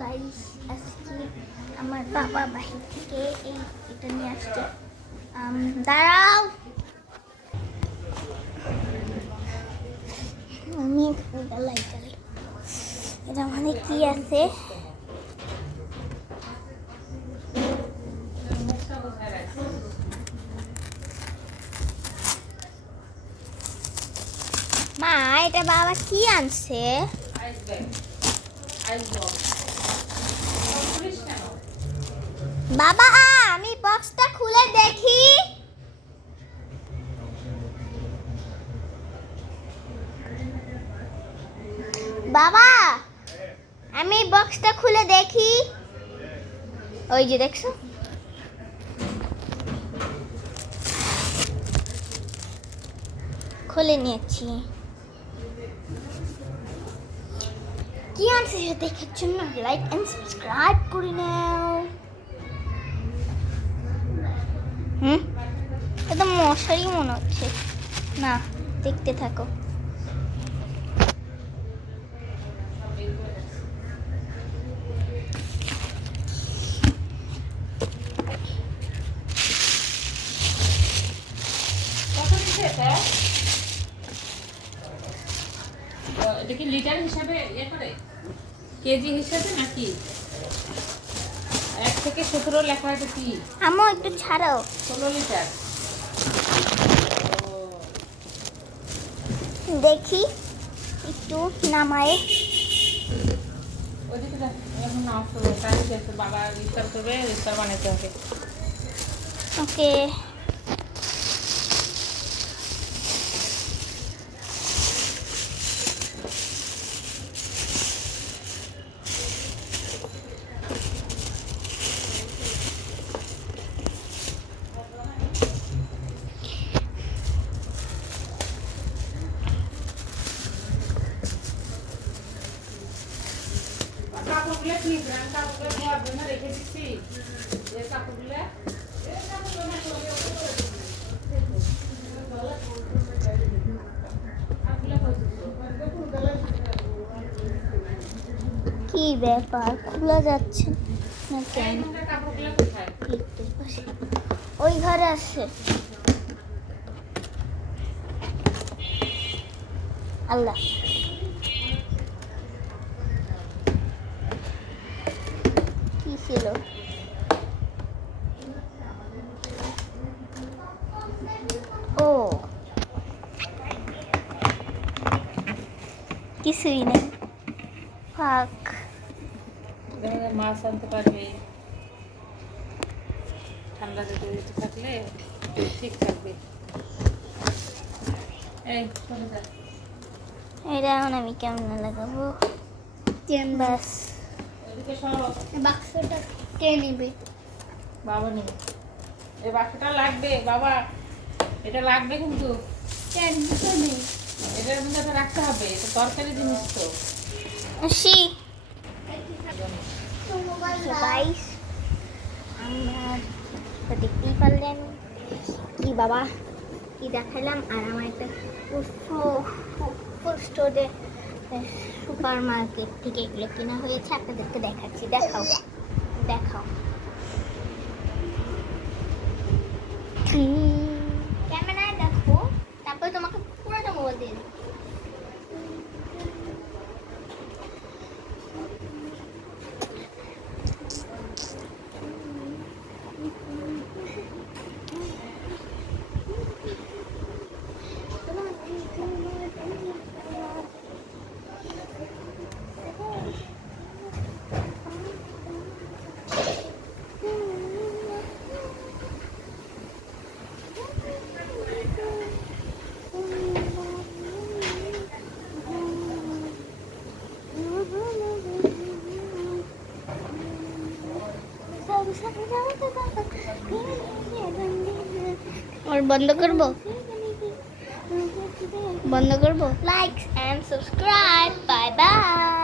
Guys আজকে আমার বাবা বাহির থেকে এটা নিয়ে আসছে। দাঁড়াও, আমি গালাই এটা মানে কি আছে? মা, এটা বাবা কি আনছে? বাবা, আমি বক্সটা খুলে দেখি। বাবা, আমি বক্সটা খুলে দেখি। ওই যে দেখছো, খুলে নিয়েছি। কি আনছে দেখার জন্য লাইক এন্ড সাবস্ক্রাইব করে নাও। এটা মশারি মনে হচ্ছে না, দেখতে থাকো। এটা কি লিটার হিসাবে করে কেজি হিসাবে নাকি 1 থেকে 17 লেখা আছে কি? আমো একটু ছাড়াও। 16 লিটার দেখি একটু নামায়ে। ওদিকে যা, এখন নাও তো টাইম শেষ, বাবা ইফতার করবে, ইফতার বানাতে হবে। ওকে, কাপড়গুলো কি ব্র্যান্ড কাপড়গুলো ধোয়ার জন্য রেখে দিচ্ছি। এই কাপড়গুলো কি ব্যাপার খোলা যাচ্ছে না কেন? কাপড়গুলো কোথায়? ওই ঘরে আছে। আল্লাহ, কি ছিল? ও, কিছুই নেই, ফাক। মাছ আনতে পারবে, ঠান্ডা যদি দিতে থাকলে ঠিক থাকবে। এই চলে যা। এটা এখন আমি কেমন লাগাবো? ব্যাস, এদিকে সরো। বাক্সটা কে নেবে? বাবা নেই, এই বাক্সটা লাগবে বাবা, এটা লাগবে কিন্তু। কেন নেই? এটার মধ্যে তো রাখতে হবে, এটা তরকারি জিনিস তো। আসি গাইস, আমরা তো দেখতেই পারলেন কি বাবা কি দেখালাম। আর আমার একটা স্টোরে সুপার মার্কেট থেকে এগুলো কেনা হয়েছে, আপনাদেরকে দেখাচ্ছি। দেখাও দেখাও, ক্যামেরায় দেখো, তারপরে তোমাকে পুরোটা মোবাইল দিয়ে দেবো। और बंद करबो, बंद करबो। Like and subscribe, bye bye.